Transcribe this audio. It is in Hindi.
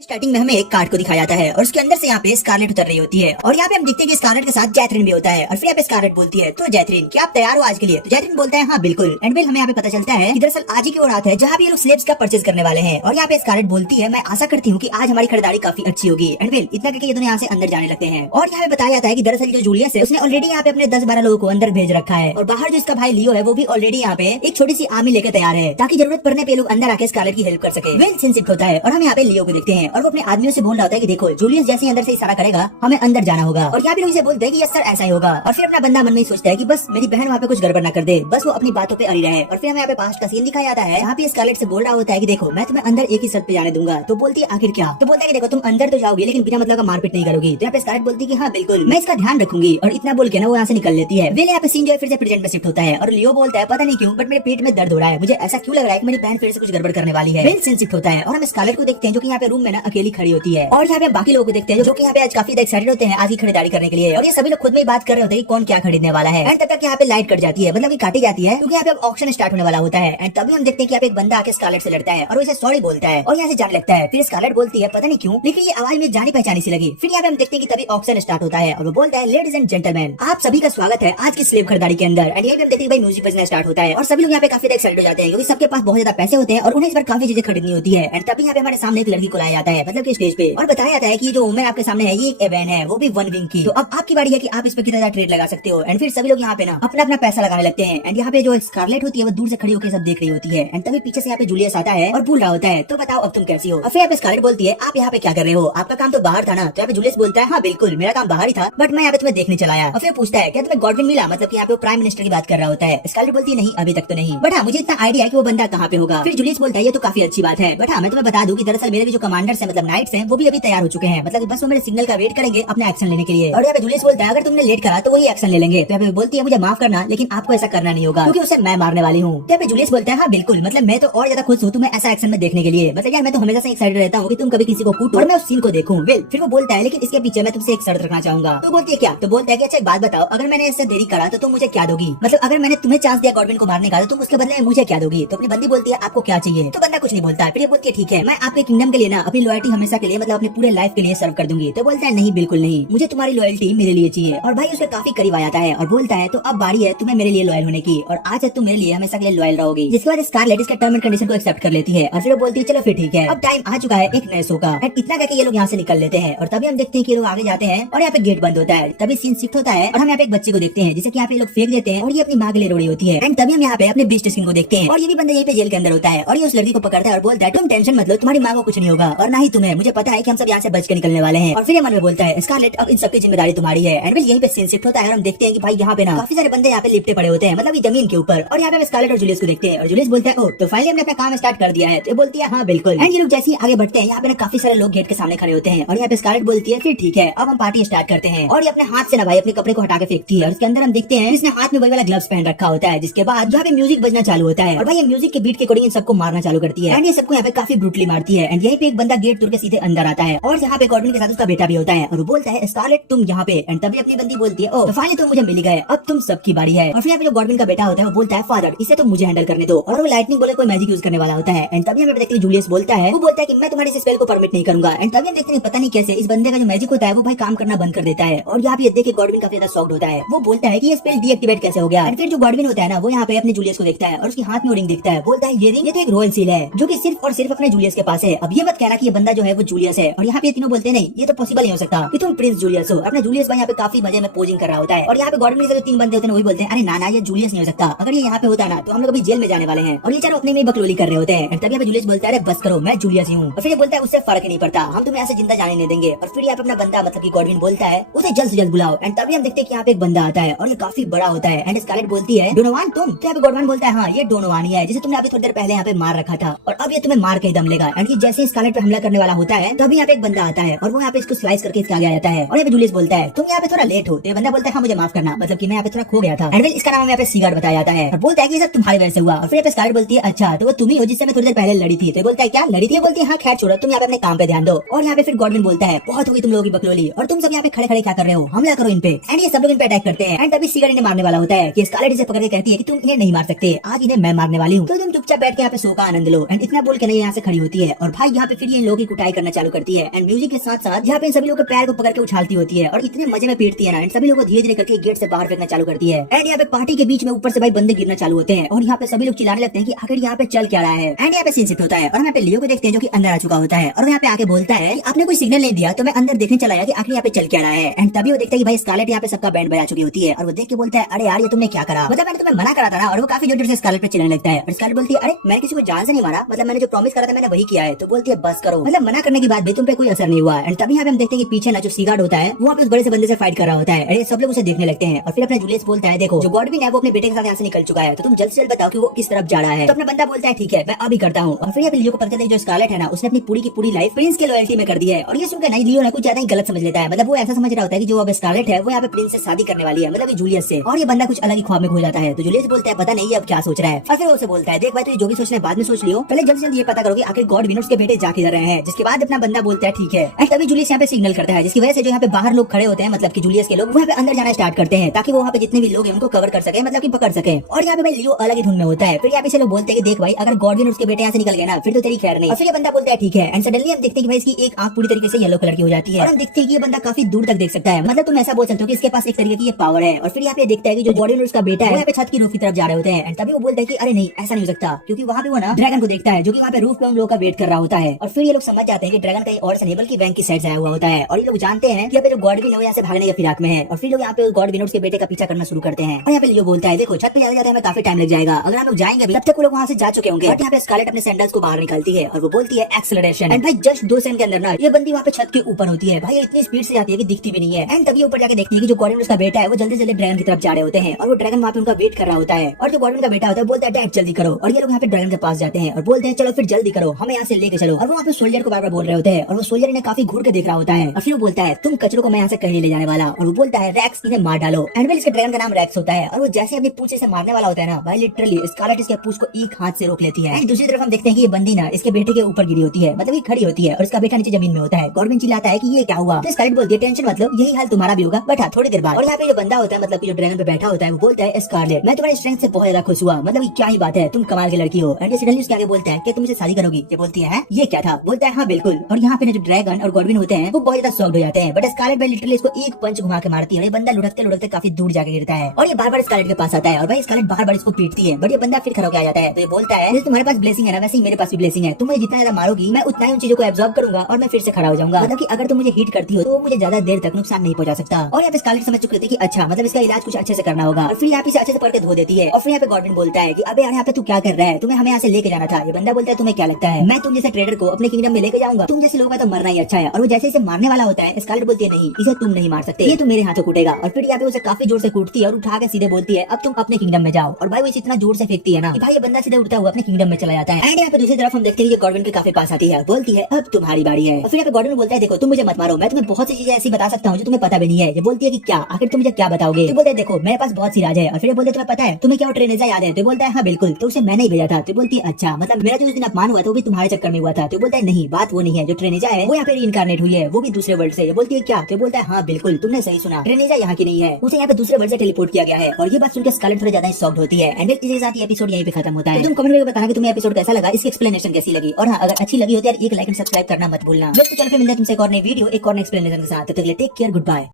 स्टार्टिंग में हमें एक कार्ड को दिखाया जाता है और उसके अंदर से यहाँ पे स्कारलेट उतर रही होती है और यहाँ पे हम देखते हैं कि स्कारलेट के साथ जैथरीन भी होता है और फिर यहाँ पे स्कारलेट बोलती है तो जैथरीन क्या आप तैयार हो आज के लिए। तो जैथरीन बोलता है हाँ बिल्कुल। एंड वेल हमें यहाँ पे पता चलता है कि दरअसल आज ही की वो रात है जहाँ पे ये लोग स्लेब्स का परचेज करने वाले हैं और यहाँ पे स्कारलेट बोलती है मैं आशा करती हूँ कि आज हमारी खरीदारी काफी अच्छी होगी। एंड वेल इतना करके ये दोनों यहाँ से अंदर जाने लगते हैं और यहाँ पे बताया जाता है कि दरअसल जो जूलियस है उसने ऑलरेडी यहाँ पे अपने 10-12 लोगों को अंदर भेज रखा है और बाहर जो इसका भाई लियो है वो भी ऑलरेडी यहाँ पे एक छोटी सी आर्मी लेकर तैयार है ताकि जरूरत पड़ने पे लोग अंदर आके स्कारलेट की हेल्प कर सके। वेल सीन शिफ्ट होता है और हम यहाँ पे लियो को देखते हैं और वो अपने आदमियों से बोल रहा होता है कि देखो जूलियस जैसे ही अंदर से इशारा करेगा हमें अंदर जाना होगा और यहाँ पे लोग इसे बोलते हैं कि यस सर ऐसा ही होगा और फिर अपना बंदा मन में सोचता है कि बस मेरी बहन वहाँ पे कुछ गड़बड़ ना कर दे, बस वो अपनी बातों पे अड़ी रहे। और फिर हमें यहाँ पे पास्ट का सीन दिखाया जाता है जहाँ पे स्कारलेट से बोल रहा होता है कि देखो मैं तुम्हें अंदर एक ही शर्त पे जाने दूंगा। तो बोलती है आखिर क्या। तो बोलता है कि देखो तुम अंदर तो जाओगी लेकिन बिना मतलब का मारपीट नहीं करोगी। तो यहाँ पे स्कारलेट बोलती है कि हाँ बिल्कुल मैं इसका ध्यान रखूंगी और इतना बोल के ना वो यहाँ से निकल लेती है। वेल यहाँ पे सीन जो है फिर से प्रेजेंट में शिफ्ट होता है और लियो बोलता है पता नहीं क्यों बट मेरे पेट में दर्द हो रहा है, मुझे ऐसा क्यों लग रहा है कि मेरी बहन फिर से कुछ गड़बड़ करने वाली है। वेल सीन शिफ्ट होता है और हम स्कारलेट को देखते हैं जो कि यहाँ पे रूम में ना अकेली खड़ी होती है और यहाँ पे बाकी लोगों को देखते हैं जो कि यहाँ पे आज काफी एक्साइटेड होते हैं आज की खरीदारी करने के लिए और ये सभी लोग खुद में बात कर रहे होते हैं कौन क्या खरीदने वाला है। एंड तब तक यहाँ पे लाइट कट जाती है मतलब काटी जाती है क्योंकि यहाँ पे ऑक्शन स्टार्ट होने वाला होता है। एंड तभी हम देखते हैं कि यहाँ पे एक बंदा आके स्कारलेट से लड़ता है और वो इसे सॉरी बोलता है और यहाँ से जाने लगता है। फिर स्कारलेट बोलती है पता नहीं क्यों लेकिन ये आवाज में जानी पहचानी सी लगी। फिर यहाँ पे हम देखते हैं कि तभी ऑक्शन स्टार्ट होता है और वो बोलता है लेडीज एंड जेंटलमैन आप सभी का स्वागत है आज की स्लेव खरीदारी के अंदर। एंड यही पे हम देखते हैं भाई म्यूजिक बजना स्टार्ट होता है और सभी लोग यहाँ पे काफी एक्साइटेड हो जाते हैं क्योंकि सबके पास बहुत ज्यादा पैसे होते हैं और उन्हें इस बार काफी चीजें खरीदनी होती है। एंड तभी यहाँ पे हमारे सामने एक लड़की को लाया जाता है मतलब कि स्टेज पे और बताया जाता है कि जो वुमेन आपके सामने है ये एक एवेन है वो भी वन विंग की। तो अब आपकी बारी है कि आप इस पे कितना ज्यादा ट्रेड लगा सकते हो। एंड फिर सभी लोग यहाँ पे ना अपना अपना पैसा लगाने लगते हैं। एंड यहाँ पे जो स्कारलेट होती है वो दूर से खड़ी होकर सब देख रही होती है। एंड तभी पीछे से यहाँ पे जूलियस आता है और पूछ रहा होता है तो बताओ अब तुम कैसी हो। और फिर यहाँ पे स्कारलेट बोलती है आप यहाँ पे क्या कर रहे हो, आपका काम तो बाहर था ना। तो यहाँ पे जूलियस बोलता है हाँ बिल्कुल मेरा काम बाहर ही था बट मैं यहाँ पे तुम्हें देखने चला आया। और फिर पूछता है क्या तुम्हें गॉडविन मिला, मतलब की यहाँ पे प्राइम मिनिस्टर की बात कर रहा होता है। स्कारलेट बोलती है नहीं अभी तक तो नहीं बट हाँ मुझे इतना आइडिया है कि वो बंदा कहाँ पे होगा। फिर जूलियस बोलता है ये तो काफी अच्छी बात है बट हाँ मैं तुम्हें बता दूं कि दरअसल मेरे भी जो कमांडर्स हैं मतलब नाइट्स हैं वो भी अभी तैयार हो चुके हैं, मतलब बस वो मेरे सिग्नल का वेट करेंगे अपना एक्शन लेने के लिए। और यहाँ पे जूलियस बोलता है अगर तुमने लेट करा तो वही एक्शन ले लेंगे। तो यहाँ पे बोलती है मुझे माफ करना लेकिन आपको ऐसा करना नहीं होगा क्योंकि उसे मैं मारने वाली हूँ। तो यहाँ पे जूलियस बोलता है हाँ बिल्कुल मतलब मैं तो और ज्यादा खुश हूँ तुम्हें ऐसा एक्शन में देखने के लिए, मतलब यार मैं तो हमेशा से एक्साइटेड रहता हूँ कि तुम कभी किसी को कूटो और मैं उस सीन को देखूं। वेल फिर वो बोलता है लेकिन इसके पीछे मैं तुमसे एक शर्त रखना चाहूंगा। तो बोलती है क्या। तो बोलता है कि अच्छा एक बात बताओ अगर मैंने इससे देरी करा तो तुम मुझे क्या दोगी, मतलब अगर मैंने तुम्हें चांस दिया गॉडविन को मारने का तो तुम उसके बदले में मुझे क्या दोगी। तो अपनी बंदी बोलती है आपको क्या चाहिए। तो बंदा कुछ नहीं बोलता है। फिर ये बोलती है ठीक है मैं आपके किंगडम के लिए ना अपनी लॉयल्टी हमेशा के लिए मतलब अपने पूरे लाइफ के लिए सर्व कर दूंगी। तो बोलता है नहीं बिल्कुल नहीं मुझे तुम्हारी लॉयल्टी मेरे लिए चाहिए। और भाई उसके काफी करीब आ जाता है और बोलता है तो अब बारी है तुम्हें मेरे लिए लॉयल होने की और आज तुम मेरे लिए हमेशा के लिए लॉयल रहोगी। जिसके बाद स्कारलेट इसके टर्म एंड कंडीशन को एक्सेप्ट कर लेती है और फिर वो बोलती है चलो फिर ठीक है अब टाइम आ चुका है एक नए शो का। इतना करके ये लोग यहाँ से निकल लेते हैं और तभी हम देखते हैं कि ये लोग आगे जाते हैं और यहाँ पे गेट बंद होता है। तभी सीन शिफ्ट होता है और हम यहाँ पे एक बच्चे को देखते हैं जिसे यहाँ पे लोग फेंक देते हैं और ये अपनी माँ के लिए रो रही होती है। एंड तभी हम यहाँ पे अपने बीस्ट स्किन को देखते हैं और ये भी बंदा यहीं पे जेल के अंदर होता है और ये उस लड़की को पकड़ता है और बोलता है तुम टेंशन मत लो तुम्हारी माँ को कुछ नहीं होगा और ना ही तुम्हें, मुझे पता है कि हम सब यहाँ से बच के निकलने वाले हैं। और फिर ये मन में बोलता है स्कारलेट अब इन सबकी जिम्मेदारी तुम्हारी है। एंड यहीं पे सीन शिफ्ट होता है और हम देखते हैं कि भाई यहाँ पे ना काफी सारे बंदे यहाँ पे लिपटे पड़े होते हैं मतलब जमीन के ऊपर और यहाँ पे स्कारलेट और जूलियस को देखते हैं और जूलियस बोलता है ओ तो फाइनली हमने अपना काम स्टार्ट कर दिया है। तो बोलती है हाँ बिल्कुल। एंड ये लोग जैसे ही आगे बढ़ते हैं यहाँ पे काफी सारे लोग गेट के सामने खड़े होते हैं और यहाँ पे स्कारलेट बोलती है फिर ठीक है अब हम पार्टी स्टार्ट करते हैं। और ये अपने हाथ से ना भाई अपने कपड़े को हटा के फेंकती है और उसके अंदर हम देखते हैं इसने हाथ में वही वाला ग्लव्स पहन रखा होता है। जिसके बाद यहाँ पे म्यूजिक बजना चालू होता है और भाई ये म्यूजिक के बीट के अकॉर्डिंग सबको मारना चालू करती है। एंड ये सबको यहाँ पे काफी ब्रूटली मारती है। एंड यहीं पे एक बंदा गेट तोड़ के सीधे अंदर आता है और यहाँ पे गॉडविन के साथ उसका बेटा भी होता है और वो बोलता है स्कारलेट तुम यहाँ पे। एंड तभी अपनी बंदी बोलती है ओ तो फाइनली तुम मुझे मिल गए अब तुम सबकी बारी है। और फिर यहाँ पे जो गॉडविन का बेटा होता है वो बोलता है फादर इसे तो मुझे हैंडल करने दो और वो लाइटनिंग बोले कोई मैजिक यूज करने वाला होता है। एंड तभी हमें देखते हैं जूलियस बोलता है वो बोलता है कि मैं तुम्हारे स्पेल को परमिट नहीं करूंगा। एंड तभी हम देखते हैं पता नहीं कैसे इस बंदे का जो मैजिक होता है वो भाई काम करना बंद कर देता है और यहाँ पे देख के गॉडविन काफी ज्यादा शॉक्ड होता है। वो बोलता है कि ये स्पेल डीएक्टिवेट कैसे हो गया। एंड फिर जो गॉडविन होता है ना वो यहाँ पे अपने जूलियस को देखता है और उसके हाथ में रिंग देखता है, बोलता है ये रिंग ये तो एक रॉयल सील है जो कि सिर्फ और सिर्फ अपने जूलियस के पास है। अब ये मत कहना कि ये बंदा जो है वो जूलियस है। और यहाँ पे तीनों बोलते हैं नहीं ये तो पॉसिबल नहीं हो सकता कि तुम प्रिंस जूलियस हो। अपना जूलियस भाई यहाँ पे काफी मजे में पोजिंग कर रहा होता है और यहाँ पे गॉडविन के जो तीन बंदे होते हैं वही बोलते हैं अरे ना ये जूलियस नहीं हो सकता, अगर ये यहाँ पे होता ना तो हम लोग अभी जेल में जाने वाले हैं। और ये चारों अपने में बकलोली कर रहे होते हैं। तभी यहाँ पे जूलियस बोलता है अरे बस करो मैं जूलियस ही हूँ। और फिर ये बोलता है उससे फर्क नहीं पड़ता हम तुम्हें ऐसे जिंदा जाने नहीं देंगे। और फिर यहाँ पे अपना बंदा मतलब की गॉडविन बोलता है उसे जल्द से जल्द बुलाओ। एंड तभी हम देखते हैं कि यहाँ पे एक बंदा आता है और ये काफी बड़ा होता है। एंड स्कारलेट बोलती है डोनोवान तुम। तो यहाँ पे गॉडविन बोलता है हाँ ये डोनोवान ही है जिसे तुमने अभी थोड़ी देर पहले यहाँ पे मार रखा था और अब ये तुम्हें मार के दम लेगा। एंड जैसे स्कारलेट पे हमला करने वाला होता है तभी यहाँ पे एक बंदा आता है और वो यहाँ पे इसको स्लाइस करके इसके आगे आ जाता है। और यहाँ पे जूलियस बोलता है तुम यहाँ पे थोड़ा लेट हो। तो ये बंदा बोलता है हाँ मुझे माफ करना, मतलब कि मैं यहाँ पे थोड़ा खो गया था। एंड इसका नाम यहाँ पे सिगारेट बताया जाता है और बोलता है कि ये सब तुम्हारी वजह से हुआ। और फिर यहाँ पे स्कारलेट बोलती है अच्छा तो वो तुम ही हो जिससे मैं थोड़ी देर पहले लड़ी थी। तो बोलता है क्या लड़ी थी। बोलती है हाँ खैर छोड़ो तुम यहाँ पे अपने काम पे ध्यान दो। और यहाँ पे फिर गॉडविन बोलता है बहुत होगी तुम लोगों की बकलोली और तुम सब यहाँ पे खड़े खड़े क्या कर रहे हो, हमला करो इन पे। एंड ये सब लोग इन पे अटैक करते हैं। एंड तभी सिगारेट इन्हें मारने वाला होता है कि स्कारलेट इसे पकड़ के कहती है कि तुम इन्हें नहीं मार सकते, आज इन्हें मैं मारने वाली हूँ तो तुम चुपचाप बैठ के यहाँ पे शो का आनंद लो। एंड इतना बोल के नहीं यहाँ से खड़ी होती है और भाई यहाँ पे फिर ये लोगों की कुटाई करना चालू करती है एंड म्यूजिक के साथ साथ यहाँ पे इन सभी लोगों के पैर को पकड़ के उछालती होती है और इतने मजे में पीटती है ना, इन सभी लोगों को धीरे धीरे करके गेट से बाहर फेंकना चालू करती है। एंड यहाँ पे पार्टी के बीच में ऊपर से भाई बंदे गिरना चालू होते हैं और यहाँ पे सभी लोग चिल्लाने लगते हैं कि आखिर यहाँ पे चल क्या रहा है। एंड यहाँ पे सीन शिफ्ट होता है और यहाँ पे लियो को देखते हैं जो कि अंदर आ चुका होता है और यहाँ पे आके बोलता है कि आपने कोई सिग्नल नहीं दिया तो मैं अंदर देखने चला गया कि आखिर यहाँ पे चल क्या रहा है। एंड तभी वो देखता है कि भाई स्कारलेट यहाँ पे सबका बैंड बजा चुकी होती है और वो देख के बोलता है अरे यार ये तुमने क्या करा, मतलब मैंने तुम्हें मना करा था ना। और वो काफी जोर से स्कारलेट पे चिल्लाने लगता है और स्कारलेट बोलती है अरे मैंने किसी को जान से नहीं मारा, मतलब मैंने जो प्रॉमिस करा था मैंने वही किया है। तो बोलती है बस करो, मतलब मना करने के बाद भी तुम पे कोई असर नहीं हुआ। एंड तभी यहाँ पे हम देखते हैं कि पीछे ना जो सीगार्ड होता है वहाँ पे उस बड़े से बंदे से फाइट कर रहा होता है। अरे सब लोग उसे देखने लगते हैं और फिर अपने जूलियस बोलता है देखो जो गॉडविन है वो अपने बेटे के साथ यहाँ से निकल चुका है, तो तुम जल्द से जल्द बताओ कि वो किस तरफ जा रहा है। तो अपना बंदा बोलता है ठीक है मैं अभी करता हूँ। और फिर यहाँ पे लियो को पता चलता है जो स्कारलेट है ना उसने अपनी पूरी की पूरी लाइफ प्रिंस के लॉयल्टी में कर दी है। और ये सुनकर नहीं लियो ना कुछ ज्यादा ही गलत समझ लेता है, मतलब वो ऐसा समझ रहा होता है कि जो अब स्कारलेट है वो यहाँ पे प्रिंस से शादी करने वाली है, मतलब जूलियस से। और ये बंदा कुछ अलग ही ख्वाब में खो जाता है। तो जूलियस बोलता है पता नहीं अब क्या सोच रहा है। और फिर वो उसे बोलता है देख भाई तो जो भी सोचना है बाद में सोच लियो, पहले जल्द से जल्द ये पता करो कि आखिर गॉड विनर्स के बेटे जा किधर रहे हैं। जिसके बाद अपना बंदा बोलता है ठीक है। एंड तभी जूलियस यहाँ पे सिग्नल करता है जिसकी वजह से जो यहाँ पे बाहर लोग खड़े होते हैं, मतलब कि जूलियस के लोग वहाँ पे अंदर जाना स्टार्ट करते हैं ताकि वो वहाँ पे जितने भी लोग हैं उनको कवर कर सके, मतलब कि पकड़ सके। और यहाँ पे भाई लियो अलग ही धुन में होता है। फिर यहाँ पे से लोग बोलते हैं कि देख भाई अगर गॉडविन उसके बेटे यहाँ से निकल गए ना फिर तो तेरी खैर नहीं। और फिर ये बंदा बोलता है ठीक है। एंड सडनली हम देखते हैं कि भाई इसकी एक आंख पूरी तरीके से येलो कलर की हो जाती है और हम देखते हैं कि ये बंदा काफी दूर तक देख सकता है, मतलब तुम ऐसा बोल सकते हो कि इसके पास एक तरीके की ये पावर है। और फिर यहाँ पे देखता है कि जो गॉडविन उसका बेटा है यहाँ पे छत की रूफ की तरफ जा रहे होते हैं। एंड तभी वो बोलता है कि अरे नहीं ऐसा नहीं हो सकता, क्योंकि वहाँ पे वो ना ड्रैगन को देखता है जो कि वहाँ पे रूफ पे उन लोगों का वेट कर रहा होता है। और फिर ये लोग समझ जाते हैं कि ड्रैगन कहीं और से नहीं बल्कि बैंक की साइड से आया हुआ होता है। और ये लोग जानते हैं कि यहाँ पे जो गॉडविन है वो यहाँ से भागने के फिराक में है। और फिर लोग यहाँ पे गॉडविन उसके बेटे का पीछा करना शुरू करते हैं। और यहाँ पे लियो बोलता है देखो छत पे जाते हमें काफी टाइम लग जाएगा, अगर हम लोग जाएंगे तब तक वो लोग वहाँ से जा चुके होंगे। बट यहाँ पे स्कारलेट अपने सैंडल्स को बाहर निकालती है और वो बोलती है एक्सेलरेशन। एंड भाई जस्ट 2 सेकंड के अंदर ना ये बंदी वहाँ पे छत के ऊपर होती है। भाई इतनी स्पीड से जाती है कि दिखती भी नहीं है। एंड तभी ऊपर जाके देखती है कि जो गॉडविन उसका बेटा है वो जल्दी जल्दी ड्रैगन की तरफ जा रहे होते हैं और वो ड्रैगन वहाँ पे उनका वेट कर रहा होता है। और जो गॉडविन का बेटा होता है बोलता है डैड जल्दी करो। और ये लोग यहाँ पे ड्रैगन के पास जाते हैं और बोलते हैं चलो फिर जल्दी करो हमें यहाँ से लेके चलो। और वो वहाँ पे सोल्जर को बार बार बोल रहे होते हैं और वो सोल्जर इन्हें काफी घूर के देख रहा होता है। और फिर वो बोलता है तुम कचरों को मैं यहाँ से कहीं ले जाने वाला। और वो बोलता है रैक्स इन्हें मार डालो। एंड वेल इसके ड्रैगन का नाम रैक्स होता है और वो जैसे अपनी पूंछ से मारने वाला होता है ना भाई लिटरली स्कारलेट इसके पूंछ को एक हाथ से रोक लेती है। दूसरी तरफ हम देखते हैं कि ये बंदी ना इसके बेटे के ऊपर गिरी होती है, मतलब ये खड़ी होती है और इसका बेटा नीचे जमीन में होता है। गॉडविन चिल्लाता है कि ये क्या हुआ। तो स्कारलेट बोलती है टेंशन मतलब यही हाल तुम्हारा भी होगा बट हाँ थोड़ी देर बाद। और यहाँ पे जो बंदा होता है मतलब जो ड्रैगन पे बैठा होता है वो बोलता है स्कारलेट मैं तुम्हारी स्ट्रेंथ से बहुत ज्यादा खुश हुआ, मतलब क्या ही बात है तुम कमाल की लड़की हो। एंड सडनली उसके आगे बोलता है कि तुम मुझसे शादी करोगी। ये बोलती है ये क्या था, बोलता है हाँ बिल्कुल। और यहाँ पे जो ड्रैगन और गॉडविन होते हैं वो बहुत ज्यादा शॉक्ड हो जाते हैं बट स्कारलेट भाई लिटरली इसको एक पंच घुमा के मारती है। ये बंदा लुढ़कते लुढ़कते काफी दूर जाके गिरता है और ये बार बार स्कारलेट के पास आता है और भाई स्कारलेट बार बार इसको पीटती है बट ये बंदा फिर खड़ा होकर आ जाता है। तो ये बोलता है जैसे तुम्हारे पास ब्लेसिंग है ना वैसे ही मेरे पास भी ब्लेसिंग है, तुम मुझे जितना ज्यादा मारोगी मैं उतना ही उन चीजों को एब्जॉर्ब करूंगा और मैं फिर से खड़ा हो जाऊंगा, मतलब कि अगर तुम मुझे हिट करती हो तो मुझे ज्यादा देर तक नुकसान नहीं पहुंचा सकता। और यहाँ पे स्कारलेट समझ चुकी थी कि अच्छा मतलब इसका इलाज कुछ अच्छे से करना होगा और फिर यहाँ पे अच्छे से पढ़ के धो देती है। और फिर यहाँ पे गॉडविन बोलता है कि अबे यार यहाँ पे तू क्या कर रहा है, तुम्हें हमें यहाँ से लेके जाना था। ये बंदा बोलता है तुम्हें क्या लगता है मैं तुम जैसे ट्रेडर को अपने किंगडम में लेके जाऊंगा, तुम जैसे लोगों का तो मरना ही अच्छा है। और वो जैसे इसे मारने वाला होता है स्कारलेट बोलती है नहीं इसे तुम नहीं मार सकते, ये तो मेरे हाथों कूटेगा। और फिर यहाँ पे उसे काफी जोर से कूटती है और उठा के सीधे बोलती है अब तुम अपने किंगडम में जाओ। और भाई वो इसे इतना जोर से फेंकती है ना कि भाई ये बंदा सीधे उठता हुआ अपने किंगडम में चला जाता है। एंड यहाँ पे दूसरी तरफ हम देखते हैं कि गॉडविन के काफी पास आती है, बोलती है अब तुम्हारी बारी है। और फिर यहाँ पे गॉडविन बोलता है देखो तुम मुझे मत मारो, मैं तुम्हें बहुत सी चीजें ऐसी बता सकता हूँ जो तुम्हें पता भी नहीं है। ये बोलती है कि क्या आखिर तुम मुझे क्या बताओगे। तो बोलते है देखो मेरे पास बहुत सी राज है। और फिर बोलते तुम्हें पता है तुम्हें क्या वो ट्रेनेजा याद है। तो बोलता है हाँ बिल्कुल, तो उसे मैंने ही भेजा था। तो बोलती है अच्छा मतलब मेरा जो उस दिन अपमान हुआ था वो भी तुम्हारे चक्कर में हुआ था। तो बोलता है नहीं बात वो नहीं है, जो ट्रेनेजा है वो यहाँ पे रीइंकारनेट हुई है, वो भी दूसरे वर्ल्ड से। ये बोलती है क्या। तो बोलता है हाँ बिल्कुल तुमने सही सुना, ट्रेनेजा यहाँ की नहीं है, उसे यहाँ पे दूसरे वर्ल्ड से टेलीपोर्ट किया गया है। और ये बात सुनकर स्कारलेट थोड़ा ज्यादा शॉक्ड होती है। एंड इसी के साथ ये एपिसोड यहीं पे खत्म होता है। तुम कमेंट करके बताना कि तुम्हें एपिसोड कैसा लगा, इसकी एक्सप्लेनेशन कैसी लगी। और हाँ अगर अच्छी लगी हो तो यार एक लाइक एंड सब्सक्राइब करना मत भूलना। तो चलो फिर मिलते हैं तुमसे एक और नई वीडियो एक और नई एक्सप्लेनेशन के साथ। तब तक के लिए टेक केयर, गुड बाय।